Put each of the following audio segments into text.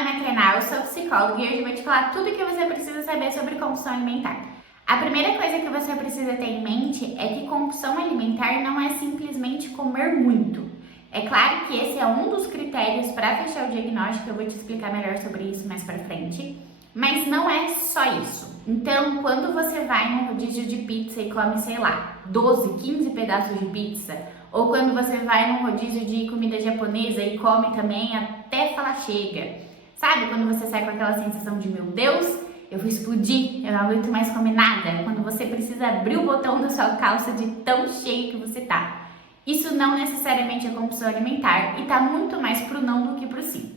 nome é Tainá, eu sou psicóloga e hoje eu vou te falar tudo o que você precisa saber sobre compulsão alimentar. A primeira coisa que você precisa ter em mente é que compulsão alimentar não é simplesmente comer muito. É claro que esse é um dos critérios para fechar o diagnóstico, eu vou te explicar melhor sobre isso mais pra frente, mas não é só isso. Então, quando você vai num rodízio de pizza e come, sei lá, 12, 15 pedaços de pizza, ou quando você vai num rodízio de comida japonesa e come também até falar chega. Sabe quando você sai com aquela sensação de meu Deus, eu vou explodir, eu não aguento mais comer nada. Quando você precisa abrir o botão da sua calça de tão cheio que você tá. Isso não necessariamente é compulsão alimentar e tá muito mais pro não do que pro sim.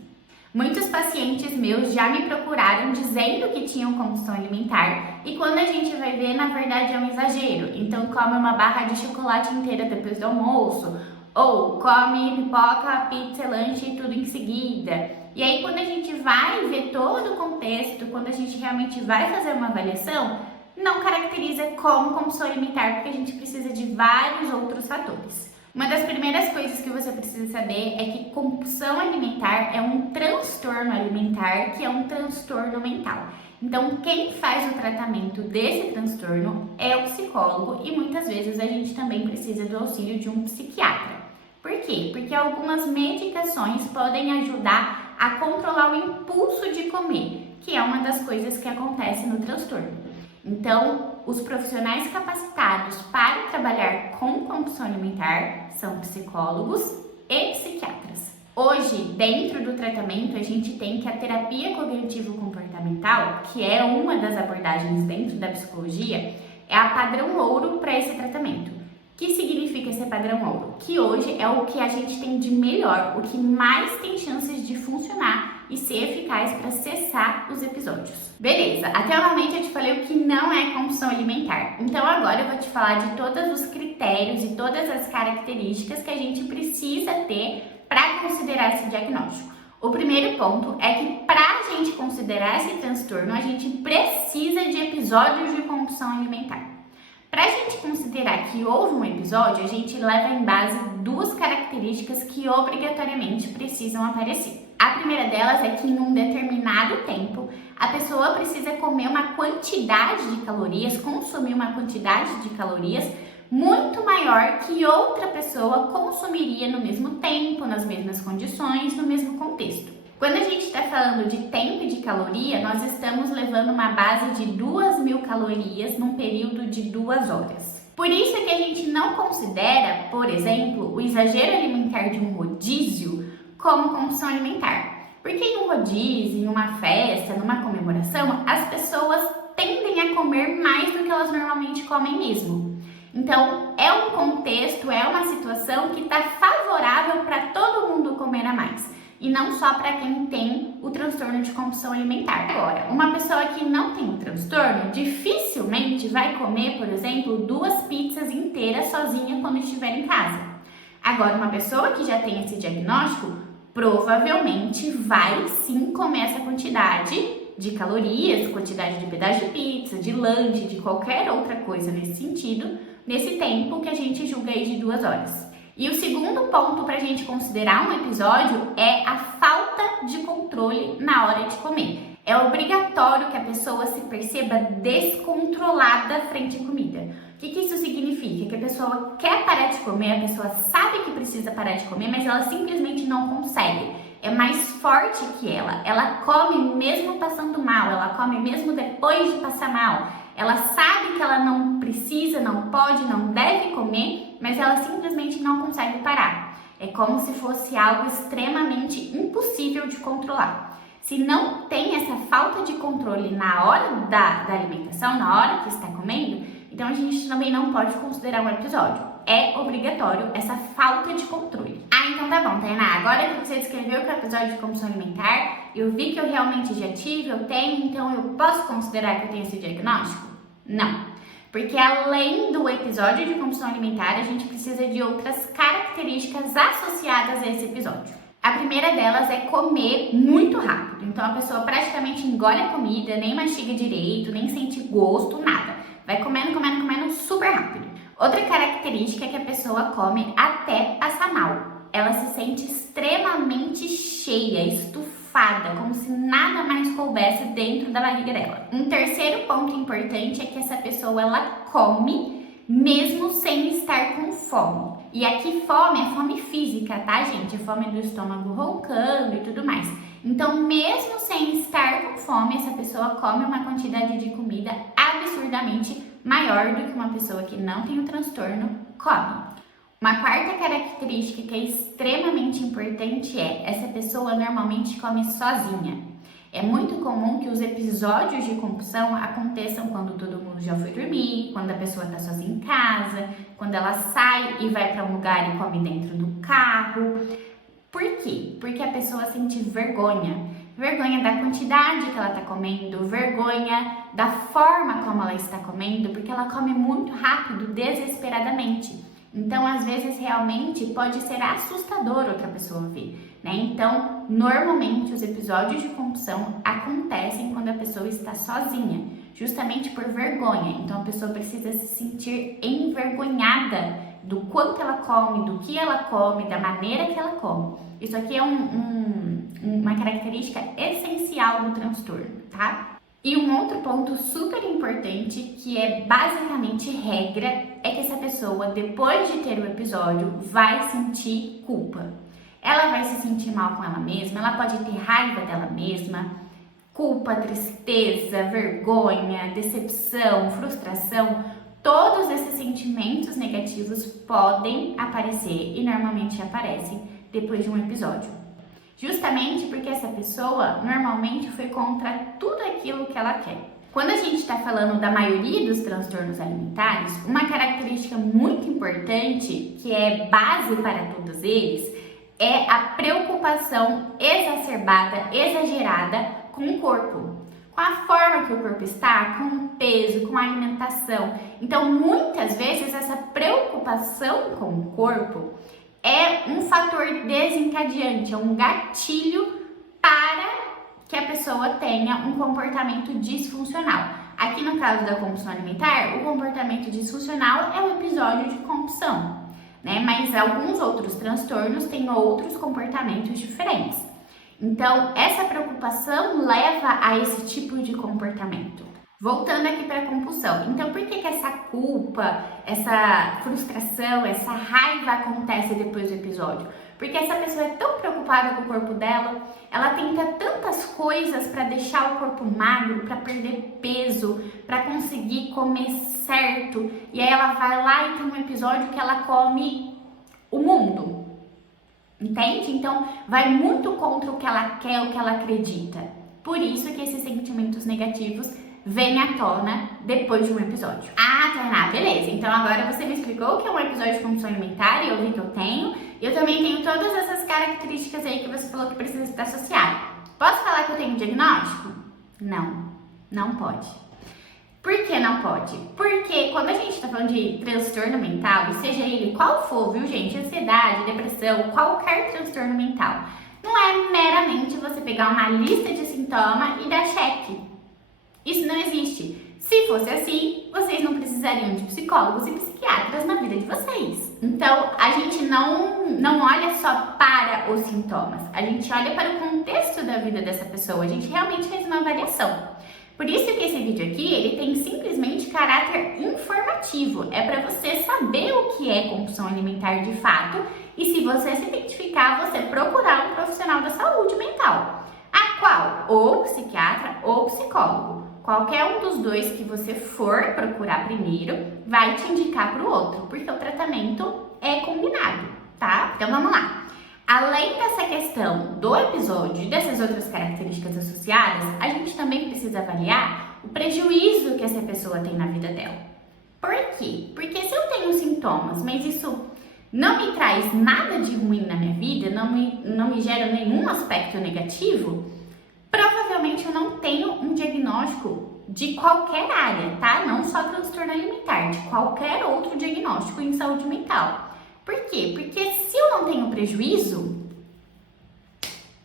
Muitos pacientes meus já me procuraram dizendo que tinham compulsão alimentar e quando a gente vai ver, na verdade é um exagero. Então come uma barra de chocolate inteira depois do almoço, ou come pipoca, pizza, lanche e tudo em seguida. E aí quando a gente vai ver todo o contexto, quando a gente realmente vai fazer uma avaliação, não caracteriza como compulsão alimentar, porque a gente precisa de vários outros fatores. Uma das primeiras coisas que você precisa saber é que compulsão alimentar é um transtorno alimentar, que é um transtorno mental. Então, quem faz o tratamento desse transtorno é o psicólogo e muitas vezes a gente também precisa do auxílio de um psiquiatra. Por quê? Porque algumas medicações podem ajudar a controlar o impulso de comer, que é uma das coisas que acontece no transtorno. Então, os profissionais capacitados para trabalhar com compulsão alimentar são psicólogos e psiquiatras. Hoje, dentro do tratamento, a gente tem que a terapia cognitivo-comportamental, que é uma das abordagens dentro da psicologia, é a padrão ouro para esse tratamento. O que significa esse padrão ouro? Que hoje é o que a gente tem de melhor, o que mais tem chances de funcionar e ser eficaz para cessar os episódios. Beleza, até o momento eu te falei o que não é compulsão alimentar. Então agora eu vou te falar de todos os critérios e todas as características que a gente precisa ter para considerar esse diagnóstico. O primeiro ponto é que para a gente considerar esse transtorno, a gente precisa de episódios de compulsão alimentar. Para a gente considerar que houve um episódio, a gente leva em base duas características que obrigatoriamente precisam aparecer. A primeira delas é que em um determinado tempo, a pessoa precisa comer uma quantidade de calorias, consumir uma quantidade de calorias muito maior que outra pessoa consumiria no mesmo tempo, nas mesmas condições, no mesmo contexto. Quando a gente está falando de tempo e de caloria, nós estamos levando uma base de 2.000 calorias num período de 2 horas. Por isso é que a gente não considera, por exemplo, o exagero alimentar de um rodízio como compulsão alimentar. Porque em um rodízio, em uma festa, numa comemoração, as pessoas tendem a comer mais do que elas normalmente comem mesmo. Então, é um contexto, é uma situação que está favorável para todo mundo comer a mais. E não só para quem tem o transtorno de compulsão alimentar. Agora, uma pessoa que não tem o transtorno dificilmente vai comer, por exemplo, 2 pizzas inteiras sozinha quando estiver em casa. Agora, uma pessoa que já tem esse diagnóstico provavelmente vai sim comer essa quantidade de calorias, quantidade de pedaço de pizza, de lanche, de qualquer outra coisa nesse sentido, nesse tempo que a gente julga aí de 2 horas. E o segundo ponto para a gente considerar um episódio é a falta de controle na hora de comer. É obrigatório que a pessoa se perceba descontrolada frente à comida. O que isso significa? Que a pessoa quer parar de comer, a pessoa sabe que precisa parar de comer, mas ela simplesmente não consegue. É mais forte que ela. Ela come mesmo passando mal, ela come mesmo depois de passar mal. Ela sabe que ela não precisa, não pode, não deve comer, mas ela simplesmente não consegue parar. É como se fosse algo extremamente impossível de controlar. Se não tem essa falta de controle na hora da alimentação, na hora que está comendo, então a gente também não pode considerar um episódio. É obrigatório essa falta de controle. Ah, então tá bom, Tainá. Agora que você descreveu o episódio de compulsão alimentar, eu vi que eu realmente já tive, eu tenho, então eu posso considerar que eu tenho esse diagnóstico? Não. Porque além do episódio de compulsão alimentar, a gente precisa de outras características associadas a esse episódio. A primeira delas é comer muito rápido. Então a pessoa praticamente engole a comida, nem mastiga direito, nem sente gosto, nada. Vai comendo, comendo, comendo super rápido. Outra característica é que a pessoa come até passar mal. Ela se sente extremamente cheia, estufada estufada, como se nada mais coubesse dentro da barriga dela. Um terceiro ponto importante é que essa pessoa, ela come mesmo sem estar com fome. E aqui fome é fome física, tá, gente? É fome do estômago roncando e tudo mais. Então, mesmo sem estar com fome, essa pessoa come uma quantidade de comida absurdamente maior do que uma pessoa que não tem o transtorno come. Uma quarta característica que é extremamente importante é essa pessoa normalmente come sozinha. É muito comum que os episódios de compulsão aconteçam quando todo mundo já foi dormir, quando a pessoa está sozinha em casa, quando ela sai e vai para um lugar e come dentro do carro. Por quê? Porque a pessoa sente vergonha. Vergonha da quantidade que ela está comendo, vergonha da forma como ela está comendo, porque ela come muito rápido, desesperadamente. Então, às vezes, realmente pode ser assustador outra pessoa ver, né? Então, normalmente, os episódios de compulsão acontecem quando a pessoa está sozinha, justamente por vergonha. Então, a pessoa precisa se sentir envergonhada do quanto ela come, do que ela come, da maneira que ela come. Isso aqui é uma característica essencial do transtorno, tá? E um outro ponto super importante, que é basicamente regra, é que essa pessoa, depois de ter o episódio, vai sentir culpa. Ela vai se sentir mal com ela mesma, ela pode ter raiva dela mesma, culpa, tristeza, vergonha, decepção, frustração. Todos esses sentimentos negativos podem aparecer e normalmente aparecem depois de um episódio. Justamente porque essa pessoa normalmente foi contra tudo aquilo que ela quer. Quando a gente está falando da maioria dos transtornos alimentares, uma característica muito importante, que é base para todos eles, é a preocupação exacerbada, exagerada com o corpo. Com a forma que o corpo está, com o peso, com a alimentação. Então, muitas vezes, essa preocupação com o corpo é um fator desencadeante, é um gatilho para que a pessoa tenha um comportamento disfuncional. Aqui no caso da compulsão alimentar, o comportamento disfuncional é um episódio de compulsão, né? Mas alguns outros transtornos têm outros comportamentos diferentes. Então, essa preocupação leva a esse tipo de comportamento. Voltando aqui para a compulsão. Então, por que essa culpa, essa frustração, essa raiva acontece depois do episódio? Porque essa pessoa é tão preocupada com o corpo dela, ela tenta tantas coisas para deixar o corpo magro, para perder peso, para conseguir comer certo. E aí ela vai lá e tem um episódio que ela come o mundo. Entende? Então, vai muito contra o que ela quer, o que ela acredita. Por isso que esses sentimentos negativos vêm à tona depois de um episódio. Ah, Tainá, beleza. Então, agora você me explicou o que é um episódio de compulsão alimentar e eu vi que eu tenho. E eu também tenho todas essas características aí que você falou que precisa estar associado. Posso falar que eu tenho diagnóstico? Não, não pode. Por que não pode? Porque quando a gente está falando de transtorno mental, seja ele qual for, viu, gente? Ansiedade, depressão, qualquer transtorno mental, não é meramente você pegar uma lista de sintomas e dar cheque. Isso não existe. Se fosse assim, vocês não precisariam de psicólogos e psiquiatras na vida de vocês. Então, a gente não olha só para os sintomas, a gente olha para o contexto da vida dessa pessoa, a gente realmente faz uma avaliação. Por isso que esse vídeo aqui, ele tem simplesmente caráter informativo. É para você saber o que é compulsão alimentar de fato e se você se identificar, você procurar um profissional da saúde mental. A qual? Ou psiquiatra ou psicólogo. Qualquer um dos dois que você for procurar primeiro vai te indicar para o outro, porque o tratamento é combinado, tá? Então vamos lá. Além dessa questão do episódio e dessas outras características associadas, a gente também precisa avaliar o prejuízo que essa pessoa tem na vida dela. Por quê? Porque se eu tenho sintomas, mas isso não me traz nada de ruim na minha vida, não me gera nenhum aspecto negativo, provavelmente eu não tenho um diagnóstico de qualquer área, tá? Não só transtorno alimentar, de qualquer outro diagnóstico em saúde mental. Por quê? Porque se eu não tenho prejuízo,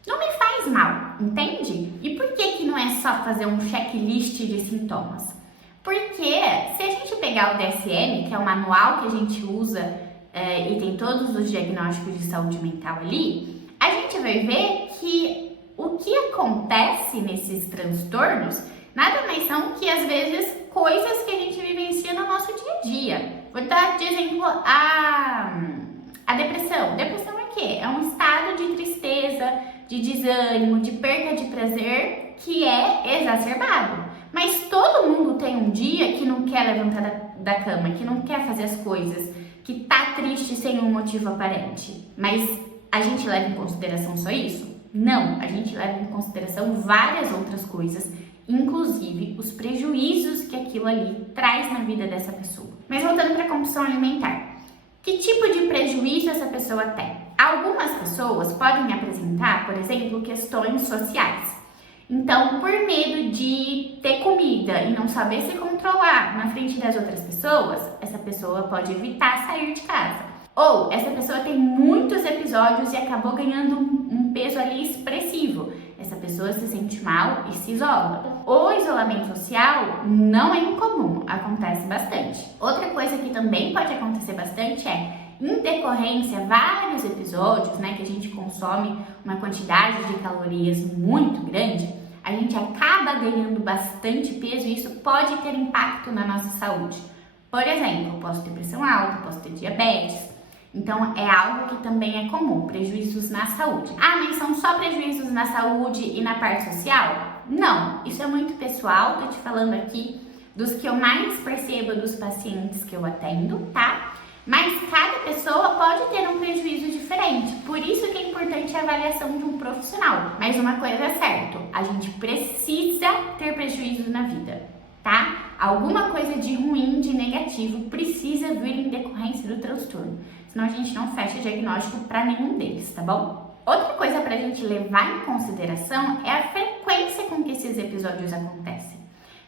não me faz mal, entende? E por que não é só fazer um checklist de sintomas? Porque se a gente pegar o DSM, que é o manual que a gente usa e tem todos os diagnósticos de saúde mental ali, a gente vai ver que O que acontece nesses transtornos nada mais são que, às vezes, coisas que a gente vivencia no nosso dia a dia. Vou dar de exemplo a depressão. Depressão é o quê? É um estado de tristeza, de desânimo, de perda de prazer que é exacerbado. Mas todo mundo tem um dia que não quer levantar da cama, que não quer fazer as coisas, que tá triste sem um motivo aparente. Mas a gente leva em consideração só isso? Não, a gente leva em consideração várias outras coisas, inclusive os prejuízos que aquilo ali traz na vida dessa pessoa. Mas voltando para a compulsão alimentar, que tipo de prejuízo essa pessoa tem? Algumas pessoas podem apresentar, por exemplo, questões sociais. Então, por medo de ter comida e não saber se controlar na frente das outras pessoas, essa pessoa pode evitar sair de casa. Ou essa pessoa tem muitos episódios e acabou ganhando um peso ali expressivo. Essa pessoa se sente mal e se isola. O isolamento social não é incomum, acontece bastante. Outra coisa que também pode acontecer bastante é, em decorrência, vários episódios, né, que a gente consome uma quantidade de calorias muito grande, a gente acaba ganhando bastante peso e isso pode ter impacto na nossa saúde. Por exemplo, eu posso ter pressão alta, posso ter diabetes. Então, é algo que também é comum, prejuízos na saúde. Ah, mas são só prejuízos na saúde e na parte social? Não, isso é muito pessoal, tô te falando aqui dos que eu mais percebo dos pacientes que eu atendo, tá? Mas cada pessoa pode ter um prejuízo diferente, por isso que é importante a avaliação de um profissional. Mas uma coisa é certa, a gente precisa ter prejuízo na vida, tá? Alguma coisa de ruim, de negativo, precisa vir em decorrência do transtorno, senão a gente não fecha diagnóstico para nenhum deles, tá bom? Outra coisa para a gente levar em consideração é a frequência com que esses episódios acontecem.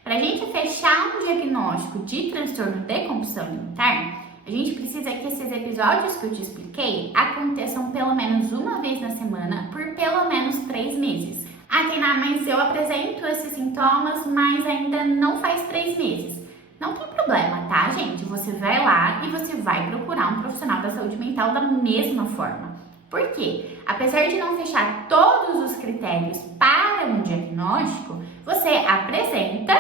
Para a gente fechar um diagnóstico de transtorno de compulsão alimentar, a gente precisa que esses episódios que eu te expliquei aconteçam pelo menos uma vez na semana por pelo menos 3 meses. Ah, Tainá, mas eu apresento esses sintomas, mas ainda não faz 3 meses. Não tem problema, tá, gente? Você vai lá e você vai procurar um profissional da saúde mental da mesma forma. Por quê? Apesar de não fechar todos os critérios para um diagnóstico, você apresenta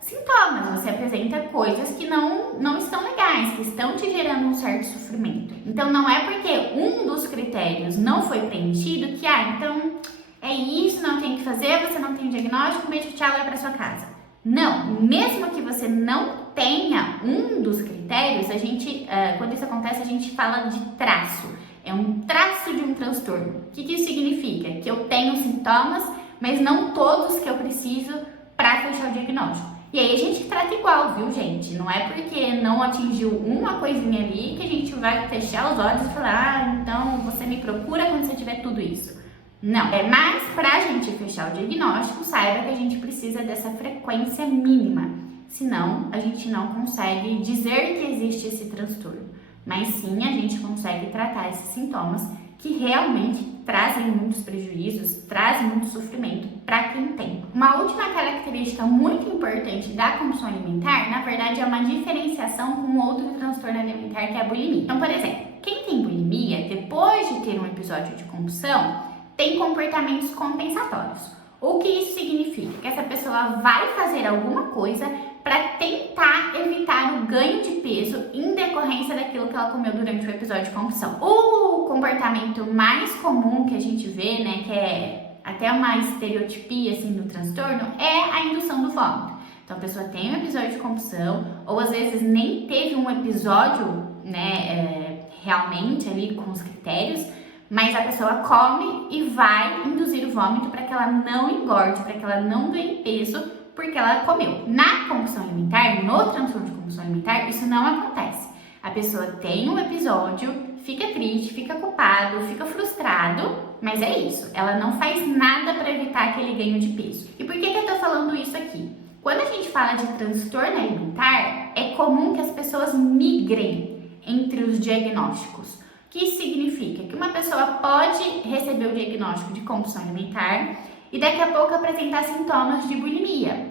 sintomas, você apresenta coisas que não estão legais, que estão te gerando um certo sofrimento. Então, não é porque um dos critérios não foi preenchido que, então é isso, não tem o que fazer, você não tem diagnóstico, beijo, tchau, vai para sua casa. Não, mesmo que você não tenha um dos critérios, a gente, quando isso acontece, a gente fala de traço. É um traço de um transtorno. O que isso significa? Que eu tenho sintomas, mas não todos que eu preciso para fechar o diagnóstico. E aí a gente trata igual, viu, gente? Não é porque não atingiu uma coisinha ali que a gente vai fechar os olhos e falar, então você me procura quando você tiver tudo isso. Não, é mais pra gente fechar o diagnóstico, saiba que a gente precisa dessa frequência mínima. Senão, a gente não consegue dizer que existe esse transtorno. Mas sim, a gente consegue tratar esses sintomas que realmente trazem muitos prejuízos, trazem muito sofrimento para quem tem. Uma última característica muito importante da compulsão alimentar, na verdade, é uma diferenciação com outro transtorno alimentar que é a bulimia. Então, por exemplo, quem tem bulimia, depois de ter um episódio de compulsão, tem comportamentos compensatórios. O que isso significa? Que essa pessoa vai fazer alguma coisa para tentar evitar o ganho de peso em decorrência daquilo que ela comeu durante o episódio de compulsão. O comportamento mais comum que a gente vê, né, que é até uma estereotipia assim do transtorno, é a indução do vômito. Então a pessoa tem um episódio de compulsão, ou às vezes nem teve um episódio, né, realmente ali com os critérios, mas a pessoa come e vai induzir o vômito para que ela não engorde, para que ela não ganhe peso, porque ela comeu. Na compulsão alimentar, no transtorno de compulsão alimentar, isso não acontece. A pessoa tem um episódio, fica triste, fica culpado, fica frustrado, mas é isso. Ela não faz nada para evitar aquele ganho de peso. E por que eu tô falando isso aqui? Quando a gente fala de transtorno alimentar, é comum que as pessoas migrem entre os diagnósticos. O que isso significa? Que uma pessoa pode receber o diagnóstico de compulsão alimentar e daqui a pouco apresentar sintomas de bulimia.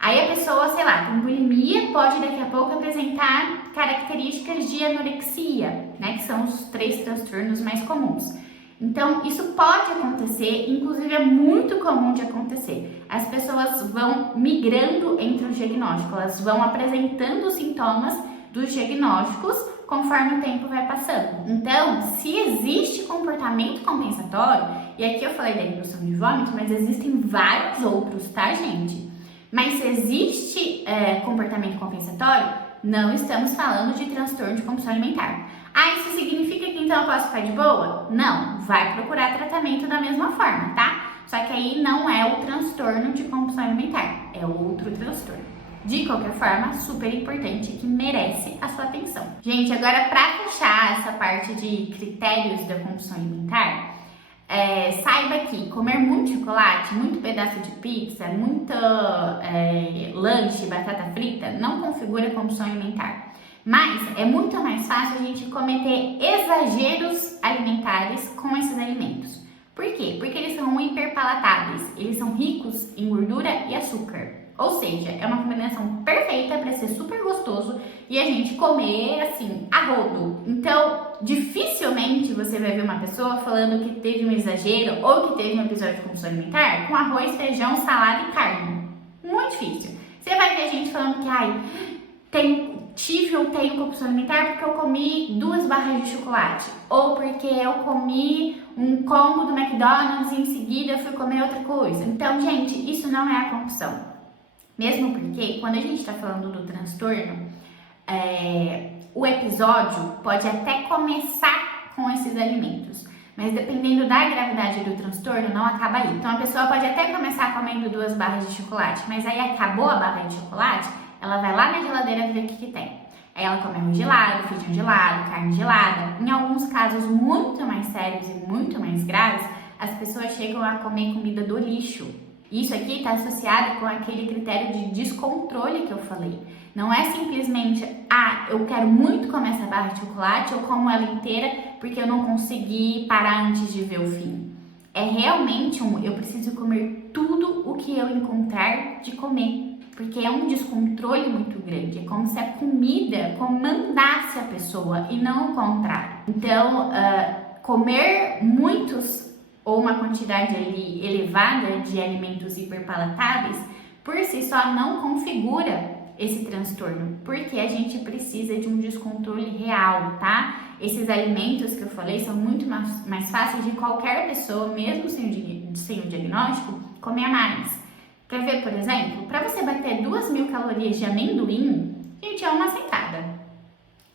Aí a pessoa, sei lá, com bulimia pode daqui a pouco apresentar características de anorexia, né, que são os 3 transtornos mais comuns. Então, isso pode acontecer, inclusive é muito comum de acontecer. As pessoas vão migrando entre os diagnósticos, elas vão apresentando os sintomas dos diagnósticos conforme o tempo vai passando. Então, se existe comportamento compensatório, e aqui eu falei da indução de vômito, mas existem vários outros, tá, gente? Mas se existe comportamento compensatório, não estamos falando de transtorno de compulsão alimentar. Ah, isso significa que então eu posso ficar de boa? Não, vai procurar tratamento da mesma forma, tá? Só que aí não é o transtorno de compulsão alimentar, é outro transtorno. De qualquer forma, super importante, que merece a sua atenção. Gente, agora para fechar essa parte de critérios da compulsão alimentar, saiba que comer muito chocolate, muito pedaço de pizza, muito lanche, batata frita, não configura compulsão alimentar. Mas é muito mais fácil a gente cometer exageros alimentares com esses alimentos. Por quê? Porque eles são hiperpalatáveis, eles são ricos em gordura e açúcar. Ou seja, é uma combinação perfeita para ser super gostoso e a gente comer assim, a rodo. Então, dificilmente você vai ver uma pessoa falando que teve um exagero ou que teve um episódio de compulsão alimentar com arroz, feijão, salada e carne. Muito difícil. Você vai ver gente falando que, tive ou tenho compulsão alimentar porque eu comi 2 barras de chocolate. Ou porque eu comi um combo do McDonald's e em seguida eu fui comer outra coisa. Então, gente, isso não é a compulsão. Mesmo porque, quando a gente está falando do transtorno, o episódio pode até começar com esses alimentos, mas dependendo da gravidade do transtorno, não acaba aí. Então, a pessoa pode até começar comendo 2 barras de chocolate, mas aí acabou a barra de chocolate, ela vai lá na geladeira ver o que tem. Aí ela come arroz gelado, feijão gelado, carne gelada. Em alguns casos muito mais sérios e muito mais graves, as pessoas chegam a comer comida do lixo. Isso aqui está associado com aquele critério de descontrole que eu falei. Não é simplesmente, eu quero muito comer essa barra de chocolate, eu como ela inteira porque eu não consegui parar antes de ver o fim. É realmente eu preciso comer tudo o que eu encontrar de comer, porque é um descontrole muito grande. É como se a comida comandasse a pessoa e não o contrário. Então, comer muitos ou uma quantidade ali elevada de alimentos hiperpalatáveis, por si só não configura esse transtorno, porque a gente precisa de um descontrole real, tá? Esses alimentos que eu falei são muito mais fáceis de qualquer pessoa, mesmo sem o diagnóstico, comer mais. Quer ver, por exemplo? Para você bater 2.000 calorias de amendoim, gente, é uma sentada.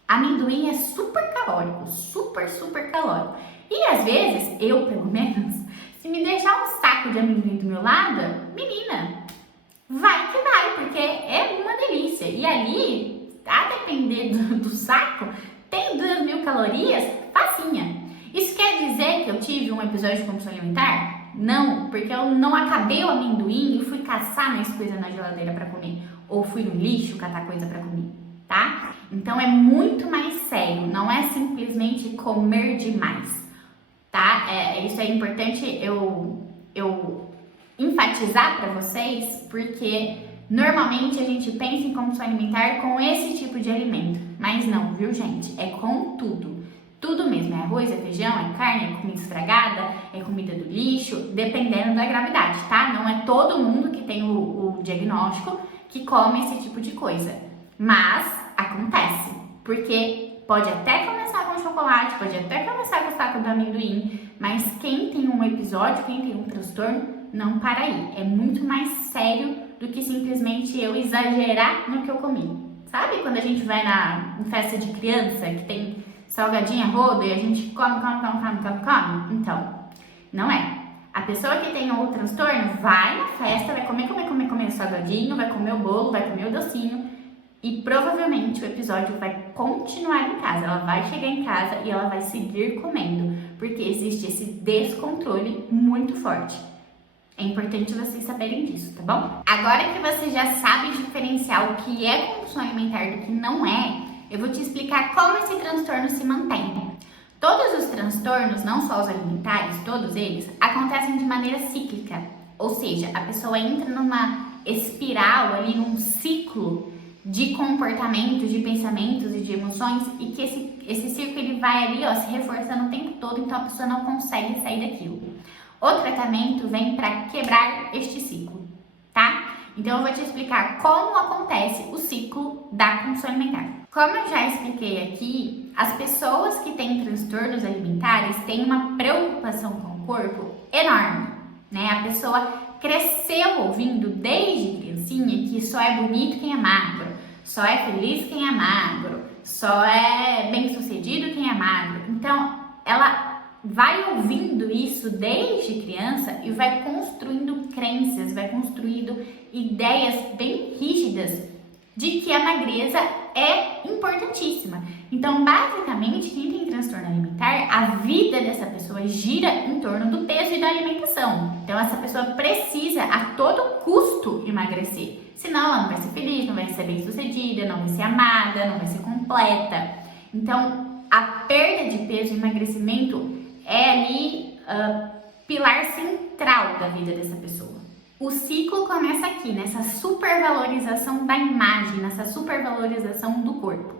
Amendoim é super calórico, super calórico. E às vezes, eu pelo menos, se me deixar um saco de amendoim do meu lado, menina, vai que vai, porque é uma delícia. E ali, a depender do saco, tem 2.000 calorias, facinha. Isso quer dizer que eu tive um episódio de compulsão alimentar? Não, porque eu não acabei o amendoim e fui caçar mais coisa na geladeira para comer. Ou fui no lixo catar coisa para comer, tá? Então é muito mais sério, não é simplesmente comer demais. Tá? Isso é importante eu enfatizar para vocês, porque normalmente a gente pensa em compulsão alimentar com esse tipo de alimento, mas não, viu, gente? É com tudo. Tudo mesmo, é arroz, é feijão, é carne, é comida estragada, é comida do lixo, dependendo da gravidade, tá? Não é todo mundo que tem o diagnóstico que come esse tipo de coisa, mas acontece, porque pode até começar com chocolate, pode até começar com o saco do amendoim, mas quem tem um episódio, quem tem um transtorno, não para aí. É muito mais sério do que simplesmente eu exagerar no que eu comi. Sabe quando a gente vai em festa de criança, que tem salgadinho a rodo e a gente come? Então, não é. A pessoa que tem o transtorno vai na festa, vai comer salgadinho, vai comer o bolo, vai comer o docinho, e provavelmente o episódio vai continuar em casa. Ela vai chegar em casa e ela vai seguir comendo, porque existe esse descontrole muito forte. É importante vocês saberem disso, tá bom? Agora que você já sabe diferenciar o que é compulsão alimentar do que não é, eu vou te explicar como esse transtorno se mantém. Todos os transtornos, não só os alimentares, todos eles, acontecem de maneira cíclica. Ou seja, a pessoa entra numa espiral ali, num ciclo de comportamentos, de pensamentos e de emoções, e que esse ciclo ele vai ali, ó, se reforçando o tempo todo, então a pessoa não consegue sair daquilo. O tratamento vem para quebrar este ciclo, tá? Então eu vou te explicar como acontece o ciclo da compulsão alimentar. Como eu já expliquei aqui, as pessoas que têm transtornos alimentares têm uma preocupação com o corpo enorme, né? A pessoa cresceu ouvindo desde criancinha que só é bonito quem é magro, só é feliz quem é magro, só é bem-sucedido quem é magro. Então, ela vai ouvindo isso desde criança e vai construindo crenças, vai construindo ideias bem rígidas de que a magreza é importantíssima. Então, basicamente, quem tem transtorno alimentar, a vida dessa pessoa gira em torno do peso e da alimentação. Então, essa pessoa precisa a todo custo emagrecer. Senão, ela não vai ser feliz, não vai ser bem-sucedida, não vai ser amada, não vai ser completa. Então, a perda de peso e emagrecimento é ali pilar central da vida dessa pessoa. O ciclo começa aqui, nessa supervalorização da imagem, nessa supervalorização do corpo.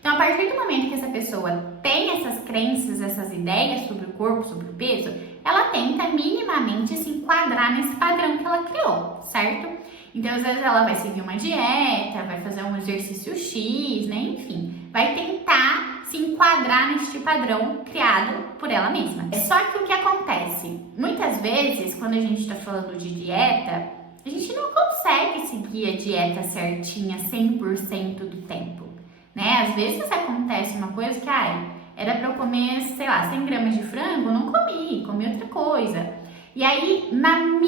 Então, a partir do momento que essa pessoa tem essas crenças, essas ideias sobre o corpo, sobre o peso, ela tenta minimamente se enquadrar nesse padrão que ela criou, certo? Então, às vezes ela vai seguir uma dieta, vai fazer um exercício X, né? Enfim, vai tentar se enquadrar neste padrão criado por ela mesma. É só que o que acontece? Muitas vezes, quando a gente está falando de dieta, a gente não consegue seguir a dieta certinha 100% do tempo, né? Às vezes acontece uma coisa que, era para eu comer, sei lá, 100 gramas de frango, não comi outra coisa. E aí, no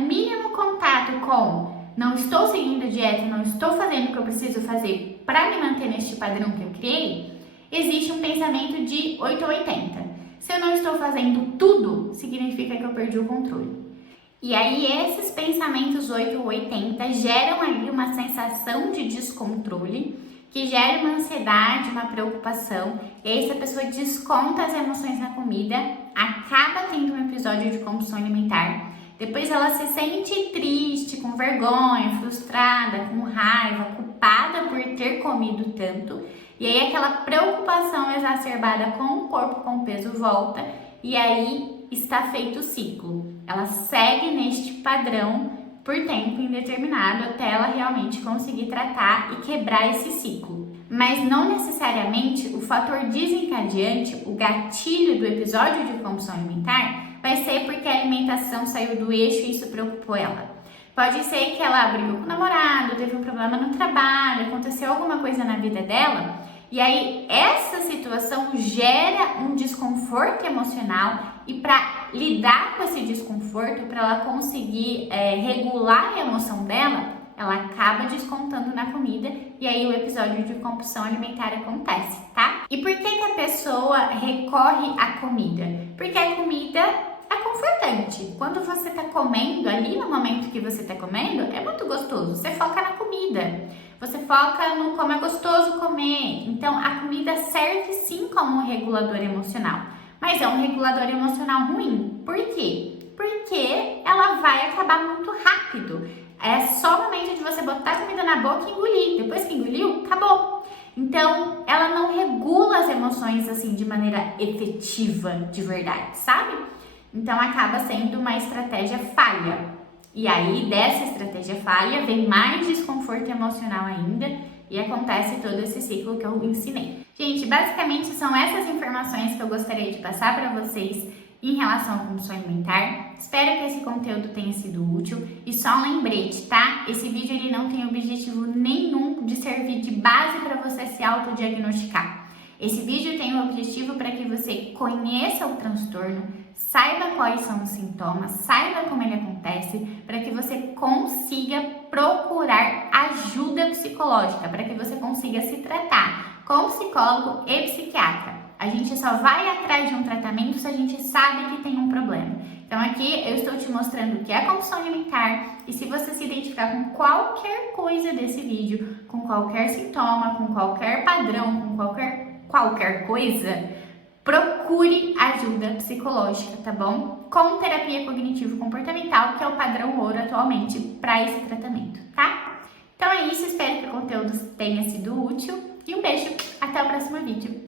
mínimo contato com não estou seguindo a dieta, não estou fazendo o que eu preciso fazer para me manter neste padrão que eu criei, existe um pensamento de 8 ou 80. Se eu não estou fazendo tudo, significa que eu perdi o controle. E aí esses pensamentos 8 ou 80 geram ali uma sensação de descontrole, que gera uma ansiedade, uma preocupação, e aí essa pessoa desconta as emoções na comida, acaba tendo um episódio de compulsão alimentar. Depois ela se sente triste, com vergonha, frustrada, com raiva, culpada por ter comido tanto. E aí aquela preocupação exacerbada com o corpo, com o peso volta. E aí está feito o ciclo. Ela segue neste padrão por tempo indeterminado até ela realmente conseguir tratar e quebrar esse ciclo. Mas não necessariamente o fator desencadeante, o gatilho do episódio de compulsão alimentar, vai ser porque a alimentação saiu do eixo e isso preocupou ela. Pode ser que ela brigou com o namorado, teve um problema no trabalho, aconteceu alguma coisa na vida dela, e aí essa situação gera um desconforto emocional, e para lidar com esse desconforto, para ela conseguir regular a emoção dela, ela acaba descontando na comida e aí o episódio de compulsão alimentar acontece, tá? E por que a pessoa recorre à comida? Porque a comida é confortante. Quando você tá comendo, ali no momento que você tá comendo, é muito gostoso. Você foca na comida. Você foca no como é gostoso comer. Então, a comida serve sim como um regulador emocional. Mas é um regulador emocional ruim. Por quê? Porque ela vai acabar muito rápido. É só o momento de você botar a comida na boca e engolir. Depois que engoliu, acabou. Então, ela não regula as emoções assim de maneira efetiva, de verdade, sabe? Então, acaba sendo uma estratégia falha. E aí, dessa estratégia falha, vem mais desconforto emocional ainda e acontece todo esse ciclo que eu ensinei. Gente, basicamente são essas informações que eu gostaria de passar para vocês em relação à compulsão alimentar. Espero que esse conteúdo tenha sido útil e só um lembrete, tá? Esse vídeo ele não tem objetivo nenhum de servir de base para você se autodiagnosticar. Esse vídeo tem o objetivo para que você conheça o transtorno, saiba quais são os sintomas, saiba como ele acontece, para que você consiga procurar ajuda psicológica, para que você consiga se tratar com psicólogo e psiquiatra. A gente só vai atrás de um tratamento se a gente sabe que tem um problema. Então aqui eu estou te mostrando o que é compulsão alimentar e se você se identificar com qualquer coisa desse vídeo, com qualquer sintoma, com qualquer padrão, com qualquer coisa, procure ajuda psicológica, tá bom? Com terapia cognitivo-comportamental, que é o padrão ouro atualmente para esse tratamento, tá? Então é isso, espero que o conteúdo tenha sido útil E um beijo, até o próximo vídeo.